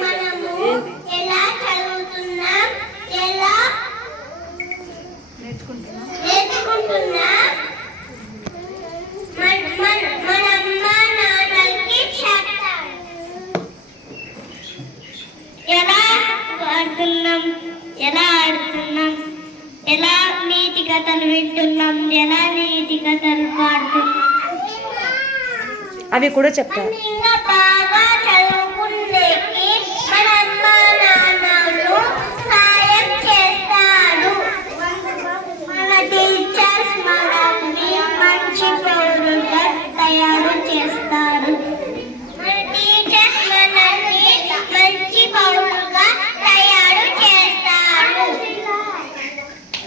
మనము ఎలా చదువుతున్నాం, ఎలా నేర్చుకుంటున్నాం, మన అమ్మ నాన్నలకి చెప్తాం. ఎలా ఆడుతున్నాం, ఎలా నీతి కథలు వింటున్నాం, ఎలా నీతి కథలు పాడుతున్నాం అవి కూడా చెప్తారు. ఇంకా బాగా